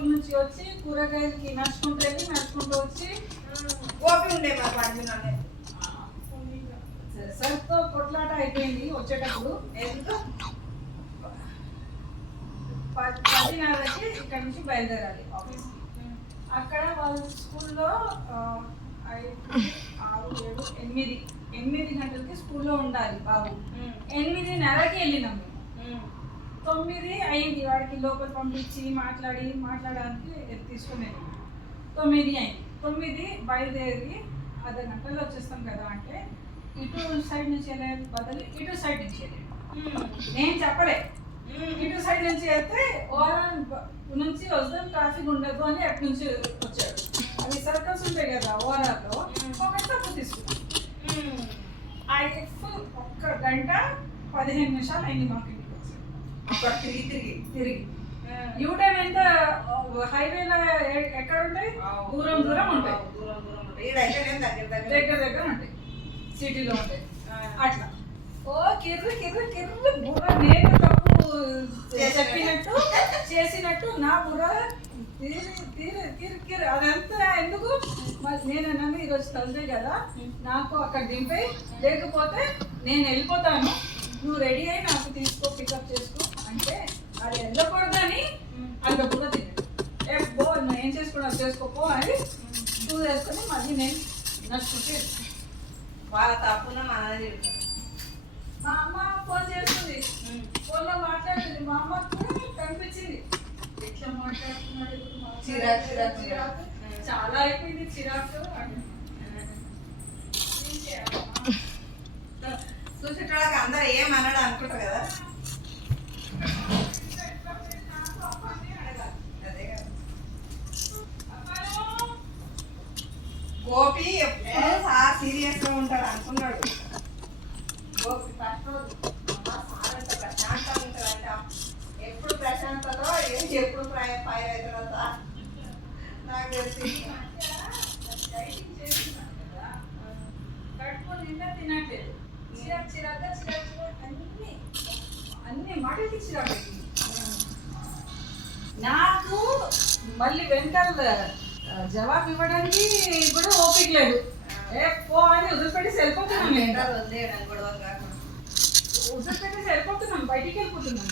School నుంచి వచ్చి కూరగాయలకి నడుచుకుంటూ వెళ్ళి నడుచుకుంటూ వచ్చి గోపి ఉండే మా పడుతున్నాను సర్తో కొట్లాట అయిపోయింది వచ్చేటప్పుడు. ఎందుకు 10:30కి ఇక్కడ నుంచి బయలుదేరాలి ఆఫీస్కి. అక్కడ వాళ్ళ స్కూల్లో 6, 7, 8 గంటలకి స్కూల్లో ఉండాలి బాబు. 8:30కి వెళ్ళినాం మేము. 9 అయింది వాడికి లోపల పంపించి మాట్లాడడానికి తీసుకునేది. 9 అయింది. 9 బయలుదేరి అర్ధ గంటలో వచ్చేస్తాం కదా అంటే ఇటు సైడ్ నుంచి వెళ్ళే బదులు ఇటు సైడ్ నుంచి వెళ్ళాడు. నేను చెప్పలే ఇటు సైడ్ నుంచి వెళ్తే ఓవరాల్ నుంచి వస్తాం ట్రాఫిక్ ఉండదు అని అటు నుంచి వచ్చాడు. అవి సర్కిల్స్ ఉంటాయి కదా ఓవరాల్లో ఒక తప్పు తీసుకున్నాం. ఒక్క గంట 15 నిమిషాలు అయింది మాకు ఇంటికి వచ్చి తిరిగి యూటర్న్ ఎంత హైవేలో ఎక్కడ ఉంటాయి దూరం ఉంటాయి దగ్గర ఉంటాయి సిటీలో ఉంటాయి అట్లా. ఓ కిర్రు బుర్ర నేను తప్పు చెప్పినట్టు చేసినట్టు నా బుర్ర తీరు అదంతా ఎందుకు. నేను అన్నాను ఈరోజు తండ్రి కదా నాకు అక్కడ దింపే లేకపోతే నేను వెళ్ళిపోతాను నువ్వు రెడీ అయ్యి నాకు తీసుకో పికప్ చేసుకో అంటే అది వెళ్ళకూడదని అంత బుర్ర తిన్నాడు. బో నువ్వు ఏం చేసుకున్నావు చేసుకోపో అని చూసి వేసుకొని మళ్ళీ నేను నచ్చుకుంటే వాళ్ళ తప్పున మనది. మా అమ్మ ఫోన్ చేస్తుంది, ఫోన్లో మాట్లాడుతుంది. మా అమ్మకు కనిపించింది ఎట్లా మాట్లాడుతున్నాడు చిరాకు చాలా అయిపోయింది చిరాకు. చూసేటోళ్ళకి అందరూ ఏమన్నాడు అనుకుంటారు కదా. గోపి ఎప్పుడు సార్ సీరియస్ గా ఉంటాడు అనుకున్నాడు. గోపి ఫస్ట్ రోజు సార్ అంత ప్రశాంతంగా ఉంటాడంట. ఎప్పుడు ప్రశాంతతో ఎప్పుడు ఫైర్ అవుతాడో సార్ నాకు తెలిసి. కడుపు నిండా తినట్లేదు చిరాకు అన్ని మాటలకి చిరాకు. నాకు మళ్ళీ వెంటనే జవాబు ఇవ్వడానికి కూడా ఓపిక లేదు. పో అని వదిలిపెట్టి వెళ్ళిపోతున్నాం. వదిలిపెట్టి వెళ్ళిపోతున్నాం బయటికి వెళ్ళిపోతున్నాం.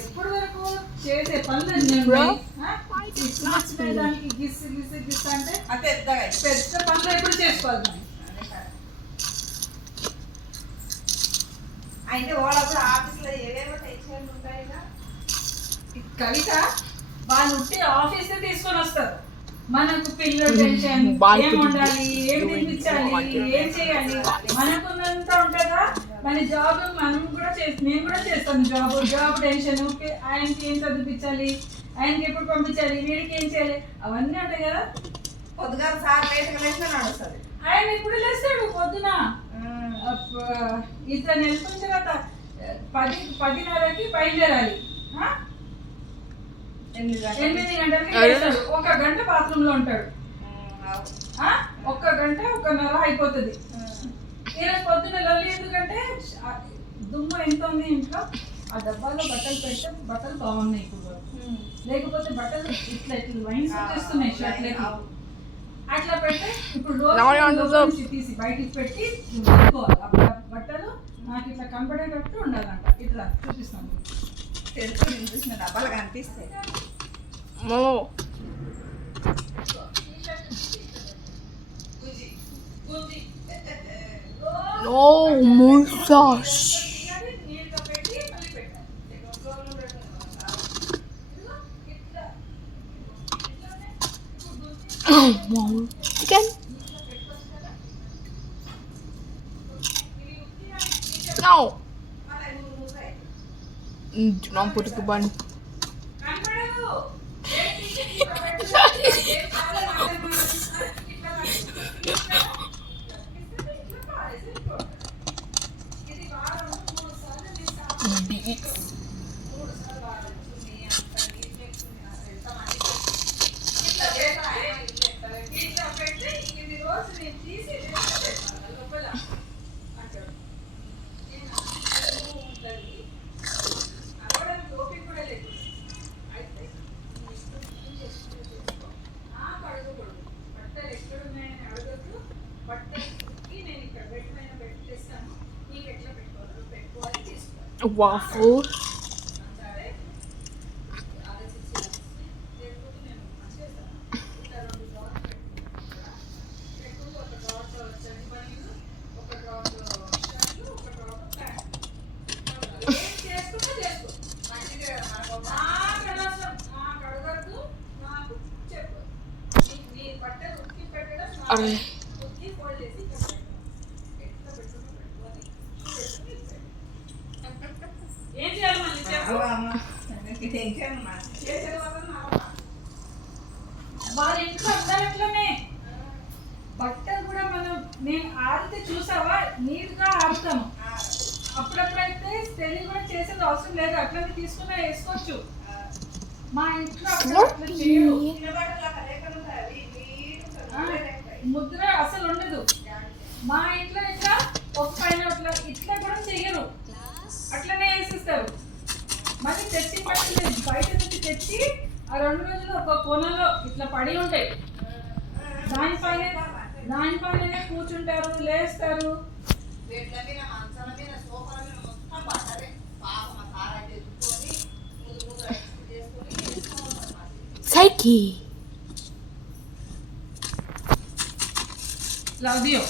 ఎప్పుడు వరకు చేసే పనులు దానికి గిస్ అంటే పెద్ద పనులు ఎప్పుడు చేసుకోవాలి. అయితే వాళ్ళప్పుడు ఆఫీస్లో ఏవేవో టెన్షన్లు ఉంటాయి కదా. కవిత వాళ్ళు ఉంటే ఆఫీస్ తీసుకొని వస్తారు. మనకు పిల్లల టెన్షన్ ఏం ఉండాలి ఏం తినిపించాలి ఏం చేయాలి మనకున్నంత ఉంటుందా. మన జాబ్ మనం కూడా నేను కూడా చేస్తాను జాబ్ టెన్షన్. ఆయనకి ఏం చదివించాలి ఆయనకి ఎప్పుడు పంపించాలి వీడికి ఏం చేయాలి అవన్నీ ఉంటాయి కదా. పొద్దుగా సార్ లేట్గా లేచినా నడుస్తుంది. ఆయన ఎప్పుడు లేస్తాడు పొద్దున. ఇతను వెళ్తున్న తర్వాత 10:30కి బయలుదేరాలి. 8 గంటలకి లేస్తాడు. 1 గంట బాత్రూమ్ లో ఉంటాడు. 1 గంట 1:30 అయిపోతుంది. ఈరోజు పొద్దున్న లొల్లి ఎందుకంటే దుమ్ము ఎంత ఉంది ఇంట్లో. ఆ డబ్బాలో బట్టలు పెడితే బట్టలు బాగున్నాయి ఇప్పుడు. లేకపోతే బట్టలు ఇట్లా లైన్స్ వచ్చేస్తున్నాయి షర్ట్లకి. అట్లా పెడితే ఇప్పుడు రోజు తీసి బయటికి పెట్టి బట్టలు నాకు ఇట్లా కనపడేటట్టు ఉండాలంట. ఇట్లా చూపిస్తాను చూసిన డబ్బాలు కనిపిస్తాయి. Chicken. No. Do not put a bun. waffle. సరే ఆలోచించి లేకపోతే నేను చేస్తాను ఇట్లా 2 డ్రాప్స్ పెట్టుకుంటా లేకపోతే ఒక డ్రాప్ చండి పన్నీరు ఒక డ్రాప్ షర్ట్లు ఒక డ్రాప్ ప్యాంట్ ఏం చేసుకుంటే చేసుకో మంచిది కదా మనకు ఒక నాకు అనవసరం నాకు అడగద్దు నాకు చెప్పు నీ బట్టలు ఉతికి పెట్టడం అరే. ఉతికి ఫోల్డ్ చేసి ఇక్కడ పెట్టడం. ఎట్లా పెట్టుకుని పెట్టుకొని చేసుకుని ఇచ్చేయండి. ఏం చేయాలి మళ్ళీ చెప్పు టెన్షన్ మా చేసే వాళ్ళని నమ్మకం. వాళ్ళ ఇంట్లో అందరూ అట్లనే బట్టలు కూడా మనం నేను ఆడితే చూసావా నీట్ గా ఆడతాము అప్పుడప్పుడైతే తెలివి కూడా చేసేది అవసరం లేదు అట్లనే తీసుకున్నా వేసుకోవచ్చు మా ఇంట్లో అసలు అట్లా చేయరు ఆ, ముద్ర అసలు ఉండదు మా ఇంట్లో ఇట్లా ఒక పైన అట్లా ఇట్లా కూడా చెయ్యరు అట్లనే వేసేస్తారు మళ్ళీ తెచ్చి పట్టలేదు బయట నుంచి తెచ్చి ఆ 2 రోజులు ఒక కోనలో ఇట్లా పడి ఉంటాయి దానిపైననే కూర్చుంటారు లేస్తారు బెడ్ల మీద మంచాల మీద సోఫాల మీద మొత్తం పడ్డదే పాప మా సార్ అయితే ఎత్తుకొని ముందు చేసుకొని Psyche. Love you